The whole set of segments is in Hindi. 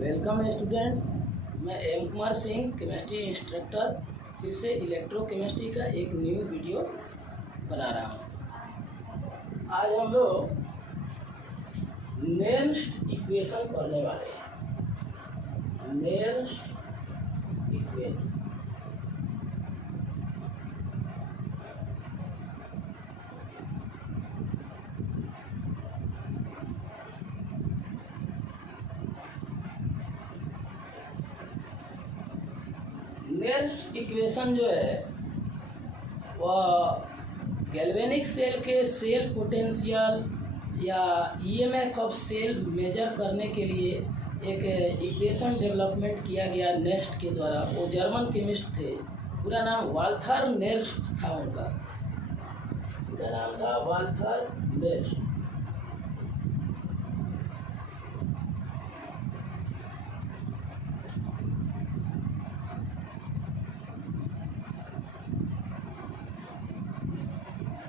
Welcome students. मैं M Kumar Singh, chemistry instructor, फिर से इलेक्ट्रोकेमिस्ट्री का एक न्यू वीडियो बना रहा हूँ। आज हम लोग नेल्स्ट इक्वेशन पढ़ने वाले हैं। नेल्स्ट इक्वेशन नेल्स्ट इक्वेशन जो है वह गैल्वेनिक सेल के सेल पोटेंशियल या ईएमएफ ऑफ सेल मेजर करने के लिए एक इक्वेशन डेवलपमेंट किया गया नेल्स्ट के द्वारा। वो जर्मन केमिस्ट थे, पूरा नाम वाल्थर नेल्स्ट था। उनका पूरा नाम था वाल्थर नेल्स्ट।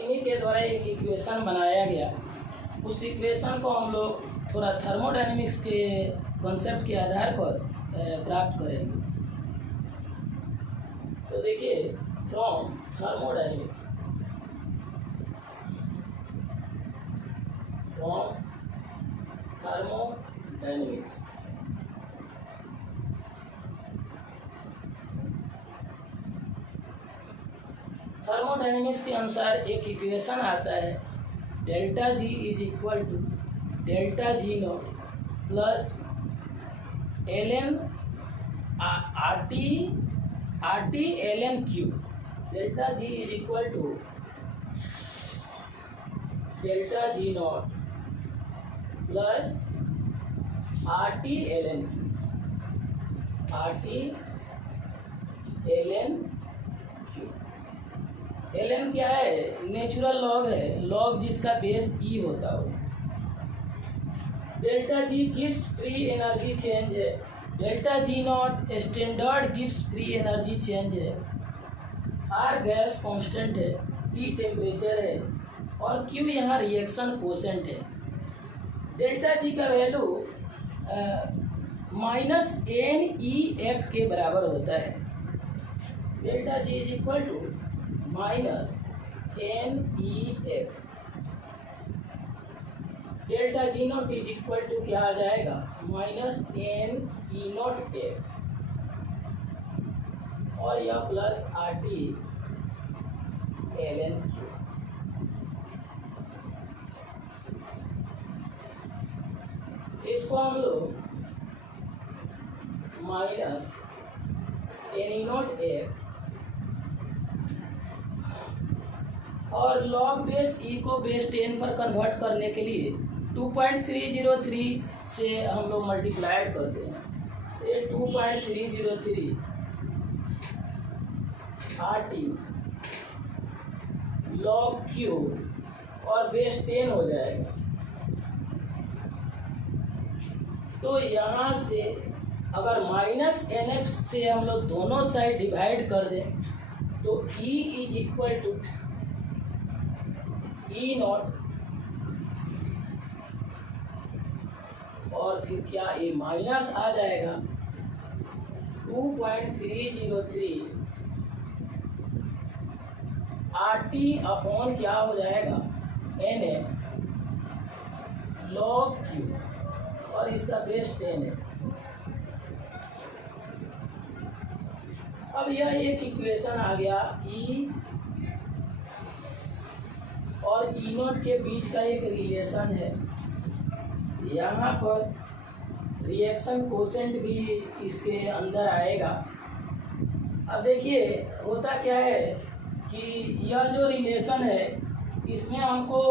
इन्हीं के द्वारा एक इक्वेशन बनाया गया। उस इक्वेशन को हम लोग थोड़ा थर्मोडायनेमिक्स के कॉन्सेप्ट के आधार पर प्राप्त करेंगे। तो देखिए, फ्रॉम थर्मोडायनेमिक्स, थर्मोडायनेमिक्स के अनुसार एक इक्वेशन आता है, delta G is equal to delta G naught plus L N R T L N Q. Delta G is equal to delta G naught plus R T L N Q. R T L N Q. एल एन क्या है? नेचुरल लॉग है, लॉग जिसका बेस ई होता हो। Delta G gives free energy change है, delta G naught standard gives free energy change है। आर गैस कांस्टेंट है, पी टेम्परेचर है और क्यू यहाँ रिएक्शन कोसेंट है। डेल्टा जी का value minus N E F के बराबर होता है। Delta G is equal to minus N E F. Delta G not is equal to क्या आ जाएगा? Minus N E not F और यह plus R T L N Q. इसको हम लोग minus N E not F और लॉग बेस ई को बेस 10 पर कन्वर्ट करने के लिए 2.303 से हम लोग मल्टीप्लाइड करते हैं। ये 2.303 आर टी लॉग क्यू और बेस 10 हो जाएगा। तो यहाँ से अगर माइनस एन एफ से हम लोग दोनों साइड डिवाइड कर दें तो E is equal to E not और फिर क्या ये माइनस आ जाएगा 2.303 आर टी अपॉन क्या हो जाएगा एन ए लॉग क्यू और इसका बेस 10 है। अब यह एक इक्वेशन आ गया ई और ई नॉट के बीच का एक रिलेशन है। यहाँ पर रिएक्शन कोसेंट भी इसके अंदर आएगा। अब देखिए होता क्या है कि यह जो रिलेशन है इसमें हमको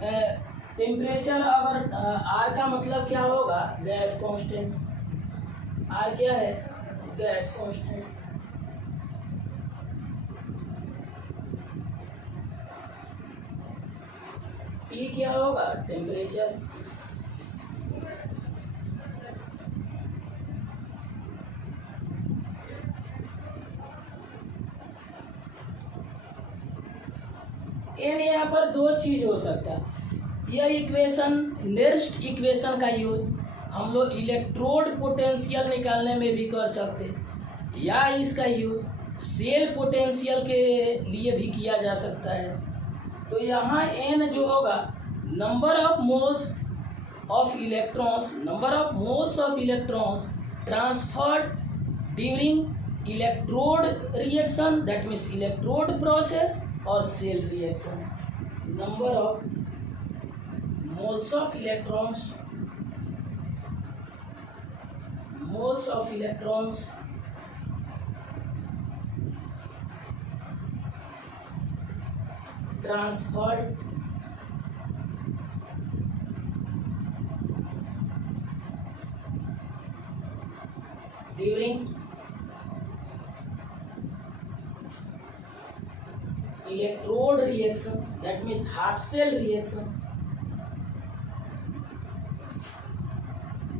टेम्परेचर, अगर आर का मतलब क्या होगा? Gas constant. आर क्या है? Gas constant. टी क्या होगा? टेम्परेचर। एन यहाँ पर दो चीज हो सकता है। यह इक्वेशन नेल्स्ट इक्वेशन का यूज हम लोग इलेक्ट्रोड पोटेंशियल निकालने में भी कर सकते हैं, या इसका यूज सेल पोटेंशियल के लिए भी किया जा सकता है। तो यहाँ n जो होगा number of moles of electrons transferred during electrode reaction, that means electrode process और cell reaction. Number of moles of electrons transferred during electrode reaction, that means half cell reaction,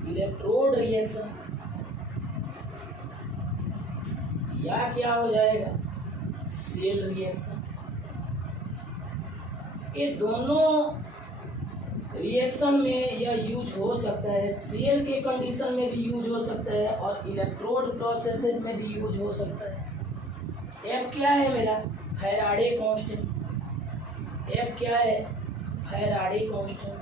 electrode reaction, या क्या हो जाएगा सेल रिएक्शन। ये दोनों रिएक्शन में यह यूज हो सकता है, सेल के कंडीशन में भी यूज हो सकता है और इलेक्ट्रोड प्रोसेसेस में भी यूज हो सकता है। एफ क्या है मेरा फैराडे कांस्टेंट, एफ क्या है फैराडे कांस्टेंट।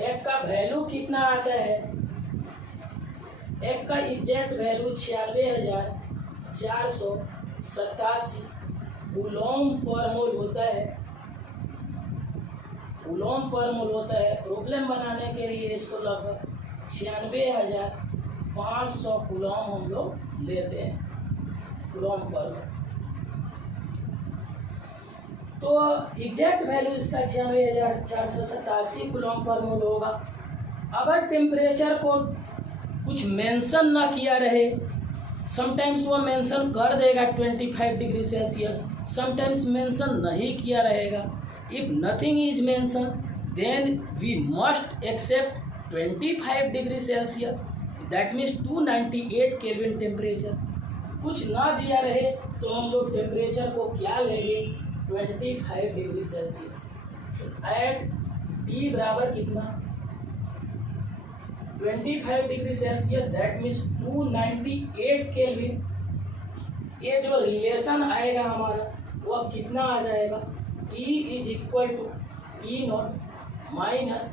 एफ का वैल्यू कितना आता है, एफ का एग्जैक्ट वैल्यू 96,487 कूलॉम पर मोल होता है, कूलॉम पर मोल होता है। प्रॉब्लम बनाने के लिए इसको लगभग 96,500 कूलॉम हम लोग लेते हैं कूलॉम पर। तो एग्जैक्ट वैल्यू इसका 96,487 कूलॉम पर मोल होगा। अगर टेम्परेचर को कुछ मेंशन ना किया रहे, समटाइम्स वो मेंशन कर देगा 25 डिग्री सेल्सियस, समटाइम्स मेंशन नहीं किया रहेगा। If nothing is mention then we must accept 25 degree Celsius, that means 298 Kelvin temperature. कुछ ना दिया रहे तो हम लोग टेम्परेचर को क्या लेंगे 25 डिग्री सेल्सियस। एट टी बराबर कितना 25 degree Celsius, that means 298 kelvin. ये जो रिलेशन आएगा हमारा वह कितना आ जाएगा, E is equal to E0 minus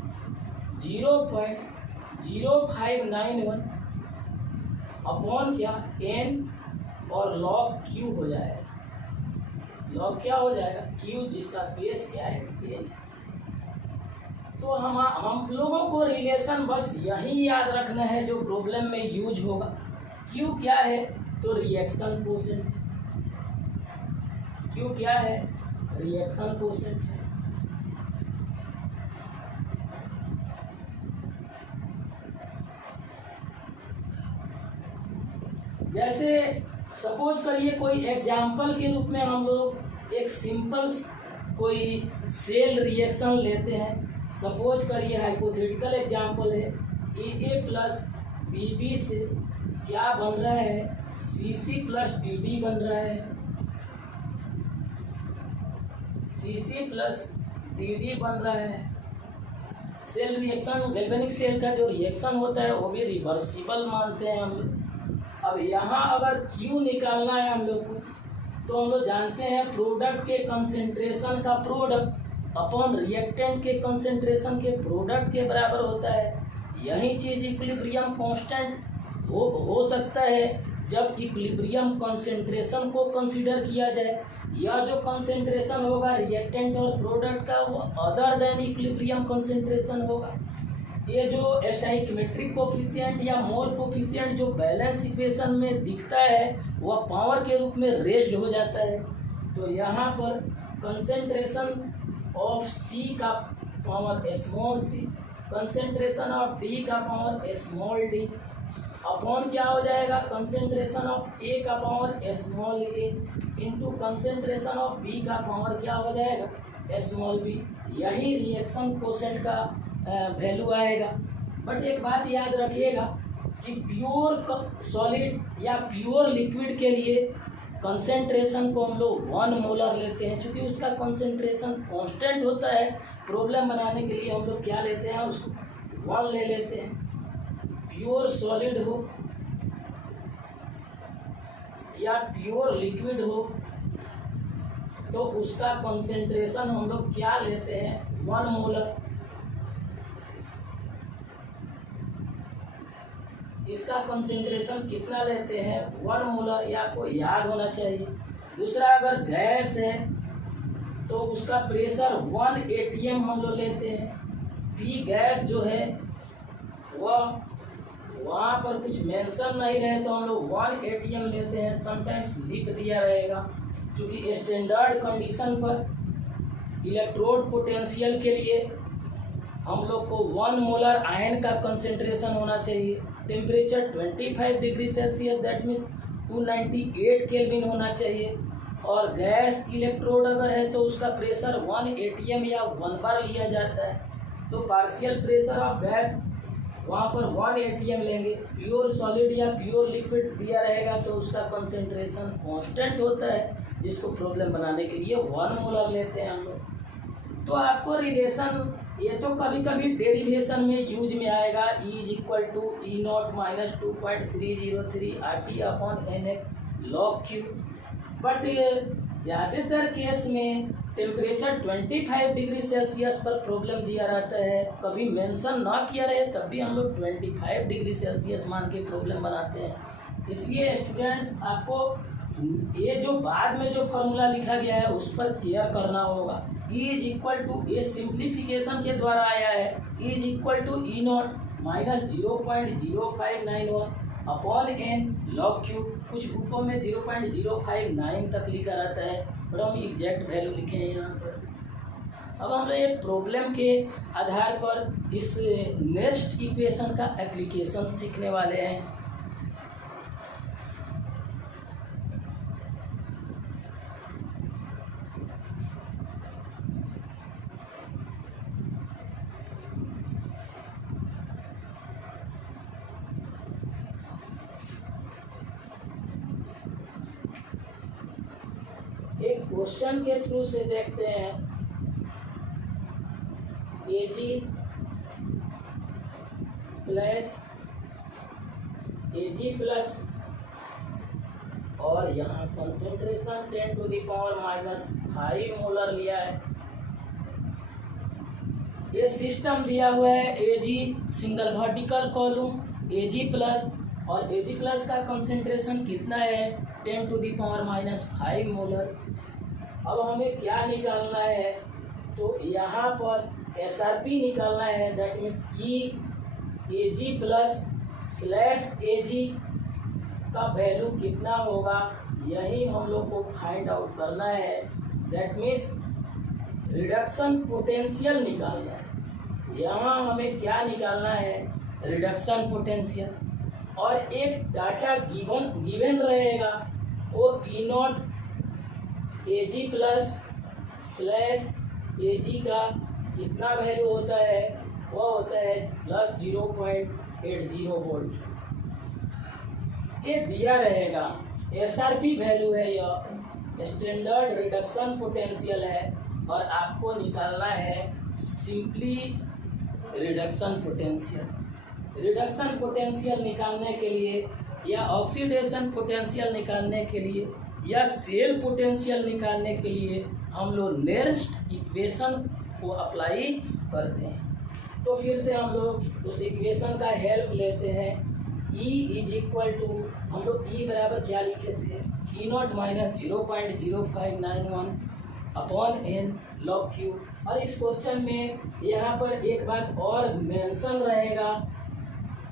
0.0591 upon क्या N और लॉग Q हो जाएगा। लॉग क्या हो जाएगा Q, जिसका बेस क्या है N। तो हम लोगों को रिलेशन बस यही याद रखना है जो प्रॉब्लम में यूज होगा। Q क्या है तो रिएक्शन कोसेंट, Q क्या है रिएक्शन कोसेंट है। जैसे सपोज करिए कोई एग्जाम्पल के रूप में हम लोग एक सिंपल कोई सेल रिएक्शन लेते हैं। सपोज करिए हाइपोथेटिकल एग्जाम्पल है AA प्लस BB से क्या बन रहा है CC प्लस DD बन रहा है, CC प्लस DD बन रहा है। सेल रिएक्शन गैल्वेनिक सेल का जो रिएक्शन होता है वो भी रिवर्सिबल मानते हैं हम लोग। अब यहाँ अगर Q निकालना है हम लोग को तो हम लोग जानते हैं प्रोडक्ट के कंसेंट्रेशन का प्रोडक्ट अपॉन रिएक्टेंट के कंसेंट्रेशन के प्रोडक्ट के बराबर होता है। यही चीज इक्विलिब्रियम कांस्टेंट हो सकता है जब इक्विलिब्रियम कंसेंट्रेशन को कंसीडर किया जाए। यह जो कंसेंट्रेशन होगा रिएक्टेंट और प्रोडक्ट का वो अदर देन इक्विलिब्रियम कंसेंट्रेशन होगा। ये जो स्टोइकियोमेट्रिक कोफिशिएंट या मोल कोफिशिएंट जो बैलेंस इक्वेशन में दिखता है वह पावर के रूप में रेज्ड हो जाता है। तो यहाँ पर कंसेंट्रेशन ऑफ C का power small c, concentration of D का पावर स्मॉल d अपॉन क्या हो जाएगा कंसेंट्रेशन ऑफ A का power small a into concentration of B का पावर क्या हो जाएगा स्मॉल b। यही रिएक्शन कोसेंट का वैल्यू आएगा। बट एक बात याद रखिएगा कि प्योर सॉलिड या प्योर लिक्विड के लिए कंसेंट्रेशन को हम लोग 1 मोलर लेते हैं, क्योंकि उसका कंसेंट्रेशन कांस्टेंट होता है। प्रॉब्लम बनाने के लिए हम लोग क्या लेते हैं, उसको 1 ले लेते हैं। प्योर सॉलिड हो या प्योर लिक्विड हो तो उसका कंसेंट्रेशन हम लोग क्या लेते हैं, 1 मोलर। इसका कंसेंट्रेशन कितना लेते हैं, 1 मोलर, या आपको याद होना चाहिए। दूसरा, अगर गैस है तो उसका प्रेशर 1 atm हम लोग लेते हैं। पी गैस जो है वह वहाँ पर कुछ मेंशन नहीं रहे तो हम लोग 1 atm लेते हैं। समटाइम्स लिख दिया रहेगा, क्योंकि स्टैंडर्ड कंडीशन पर इलेक्ट्रोड पोटेंशियल के लिए हम लोग को 1 मोलर आयन का कंसेंट्रेशन होना चाहिए। Temperature 25 degree Celsius, that means 298 kelvin होना चाहिए। और गैस इलेक्ट्रोड अगर है तो उसका प्रेशर 1 atm या 1 बार लिया जाता है। तो पार्शियल प्रेशर ऑफ गैस वहाँ पर 1 atm लेंगे। प्योर सॉलिड या प्योर लिक्विड दिया रहेगा तो उसका कंसेंट्रेशन कांस्टेंट होता है, जिसको प्रॉब्लम बनाने के लिए 1 मोलर लेते हैं हम लोग। तो आपको रिलेशन ये तो कभी कभी डेरिवेशन में यूज में आएगा, E=E0 - 2.303 RT/NF log Q। But ज़्यादातर केस में टेम्परेचर 25 डिग्री सेल्सियस पर प्रॉब्लम दिया रहता है। कभी मेंशन ना किया रहे तब भी हम लोग 25 डिग्री सेल्सियस मान के प्रॉब्लम बनाते हैं। इसलिए स्टूडेंट्स, आपको ये जो बाद में जो फॉर्मूला लिखा गया है उस पर केयर करना होगा। ये सिंप्लीफिकेशन के द्वारा आया है। E=E0 - 0.0591 upon n log Q। कुछ बुकों में 0.059 तक लिखा रहता है, बट हम एग्जैक्ट वैल्यू लिखे हैं यहाँ पर। अब हम लोग एक प्रॉब्लम के आधार पर इस नेक्स्ट इक्वेशन का एप्लीकेशन सीखने वाले हैं। एक क्वेश्चन के थ्रू से देखते हैं। Ag प्लस और यहाँ कंसेंट्रेशन 10⁻⁵ मोलर लिया है। ये सिस्टम दिया हुआ है Ag single vertical column Ag plus, और Ag प्लस का कंसेंट्रेशन कितना है, 10⁻⁵ मोलर। अब हमें क्या निकालना है, तो यहाँ पर SRP निकालना है, that means Ag plus /Ag का वैल्यू कितना होगा, यही हम लोग को फाइंड आउट करना है। दैट मीन्स रिडक्शन पोटेंशियल निकालना है। यहाँ हमें क्या निकालना है, रिडक्शन पोटेंशियल। और एक डाटा गिवन रहेगा, वो E0 Ag प्लस /Ag का कितना वैल्यू होता है, वो होता है प्लस 0.80 वोल्ट। ये दिया रहेगा। SRP वैल्यू है, यह स्टैंडर्ड रिडक्शन पोटेंशियल है, और आपको निकालना है simply reduction potential. Reduction potential निकालने के लिए या ऑक्सीडेशन पोटेंशियल निकालने के लिए या सेल पोटेंशियल निकालने के लिए हम लोग नेक्स्ट इक्वेशन को अप्लाई करते हैं। तो फिर से हम लोग उस इक्वेशन का हेल्प लेते हैं। हम लोग E बराबर क्या लिखे थे, E0 - 0.0591 upon n log Q। और इस क्वेश्चन में यहाँ पर एक बात और मेंशन रहेगा,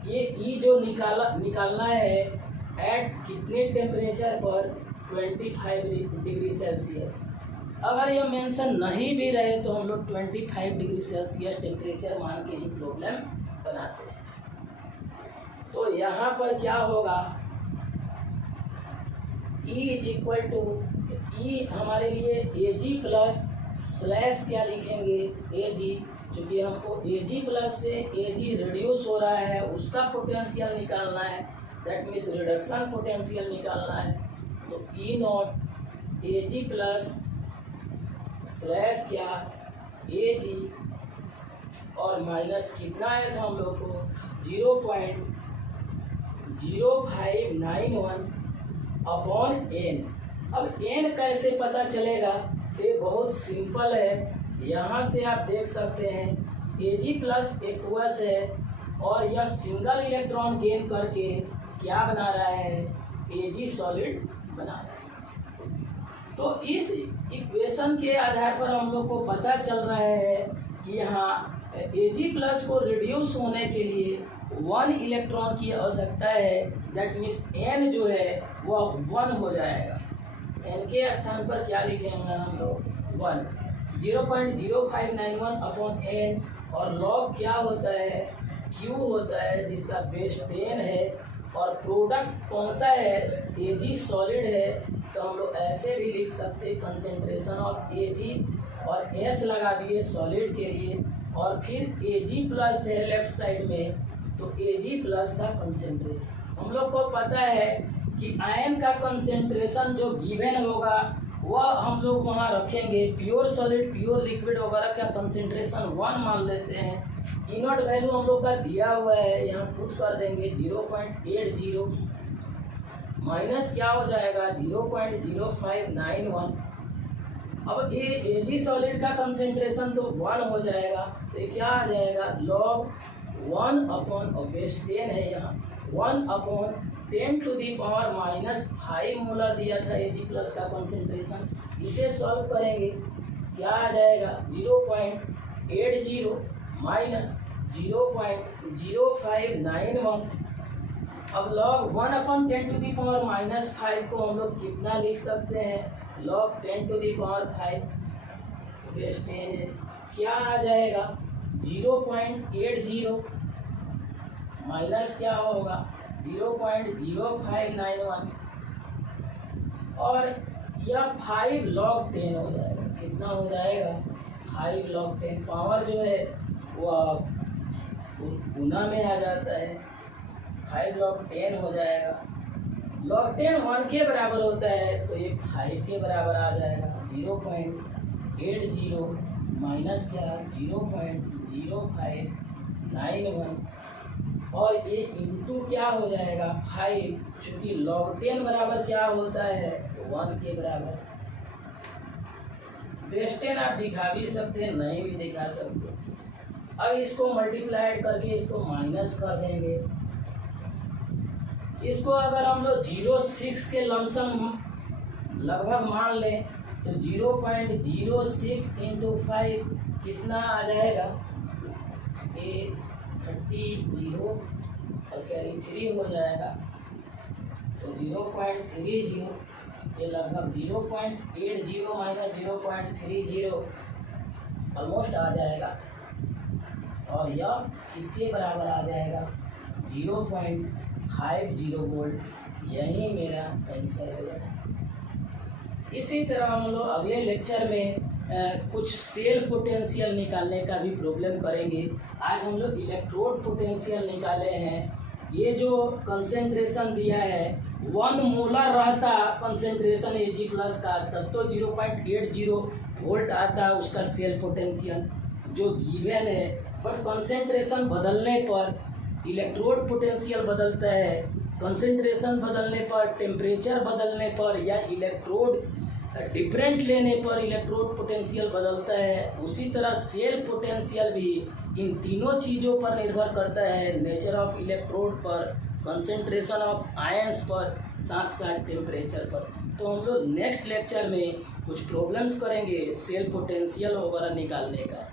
ये E जो निकालना है एट कितने टेम्परेचर पर, 25 डिग्री सेल्सियस। अगर ये मेंशन नहीं भी रहे तो हम लोग 25 डिग्री सेल्सियस टेम्परेचर मान के ही प्रॉब्लम बनाते हैं। तो यहाँ पर क्या होगा, E हमारे लिए Ag प्लस / क्या लिखेंगे, Ag, क्योंकि हमको Ag प्लस से Ag रिड्यूस हो रहा है, उसका पोटेंशियल निकालना है, दैट मीन्स रिडक्शन पोटेंशियल निकालना है। तो E naught A G plus slash क्या ए जी और माइनस कितना आया था हम लोग को 0.0591 अपॉन एन। अब एन कैसे पता चलेगा, तो ये बहुत सिंपल है। यहाँ से आप देख सकते हैं ए जी प्लस एक्वस है और यह सिंगल इलेक्ट्रॉन गेन करके क्या बना रहा है, ए जी सॉलिड बना रहा है। तो इस इक्वेशन के आधार पर हम लोग को पता चल रहा है कि यहाँ ए जी प्लस को रिड्यूस होने के लिए 1 इलेक्ट्रॉन की आवश्यकता है। दैट मीन्स एन जो है वह 1 हो जाएगा। एन के स्थान पर क्या लिखेंगे हम लोग 1, 0.0591 अपॉन एन और लॉग क्या होता है क्यू होता है जिसका बेस 10 है और प्रोडक्ट कौन सा है ए जी सॉलिड है। तो हम लोग ऐसे भी लिख सकते हैं कंसेंट्रेशन ऑफ ए जी और एस लगा दिए सॉलिड के लिए और फिर ए जी प्लस है लेफ्ट साइड में, तो ए जी प्लस का कंसेंट्रेशन। हम लोग को पता है कि आयन का कंसेंट्रेशन जो गिवन होगा वह हम लोग वहाँ रखेंगे। प्योर सॉलिड प्योर लिक्विड वगैरह का कंसेंट्रेशन 1 मान लेते हैं। ई नॉट वैल्यू हम लोग का दिया हुआ है, यहाँ पुट कर देंगे 0.80 माइनस क्या हो जाएगा 0.0591। अब ये ए जी सॉलिड का कंसेंट्रेशन तो 1 हो जाएगा, तो क्या आ जाएगा लॉग 1 अपॉन बेस 10 है यहाँ 1 upon 10 to the power -5 molar दिया था ए जी प्लस का कंसेंट्रेशन। इसे सॉल्व करेंगे क्या आ जाएगा 0.80 माइनस 0.0591। अब log 1 upon 10 to the power -5 को हम लोग कितना लिख सकते हैं, log 10 to the power 5 base 10 है। क्या आ जाएगा 0.80 माइनस क्या होगा 0.0591 और यह 5 log 10 हो जाएगा। कितना हो जाएगा 5 log 10। पावर जो है वह गुना में आ जाता है, 5 log 10 हो जाएगा। log 10 1 के बराबर होता है तो ये 5 के बराबर आ जाएगा। 0.80 माइनस क्या 0.0591 और ये इंटू क्या हो जाएगा 5, चूँकि log 10 बराबर क्या होता है 1 के बराबर। बेस 10 आप दिखा भी सकते हैं, नहीं भी दिखा सकते। अब इसको मल्टीप्लाइड करके इसको माइनस कर देंगे। इसको अगर हम लोग 0.6 के लमसम लगभग मान लें तो 0.06 इंटू 5 कितना आ जाएगा, ये 30 और कैरी 3 हो जाएगा। तो 0.30 ये लगभग 0.80 माइनस 0.30 ऑलमोस्ट आ जाएगा और यह किसके बराबर आ जाएगा 0.50 वोल्ट। यही मेरा आंसर हो जाएगा। इसी तरह हम लोग अगले लेक्चर में कुछ सेल पोटेंशियल निकालने का भी प्रॉब्लम करेंगे। आज हम लोग इलेक्ट्रोड पोटेंशियल निकाले हैं। ये जो कंसेंट्रेशन दिया है 1 मोलर रहता कंसेंट्रेशन ए जी प्लस का तब तो 0.80 वोल्ट आता उसका सेल पोटेंशियल जो गिवन है। बट कंसेंट्रेशन बदलने पर इलेक्ट्रोड पोटेंशियल बदलता है, कंसेंट्रेशन बदलने पर, टेम्परेचर बदलने पर या इलेक्ट्रोड डिफरेंट लेने पर इलेक्ट्रोड पोटेंशियल बदलता है। उसी तरह सेल पोटेंशियल भी इन तीनों चीज़ों पर निर्भर करता है, नेचर ऑफ इलेक्ट्रोड पर, कंसेंट्रेशन ऑफ आयंस पर, साथ साथ टेम्परेचर पर। तो हम लोग नेक्स्ट लेक्चर में कुछ प्रॉब्लम्स करेंगे सेल पोटेंशियल वगैरह निकालने का।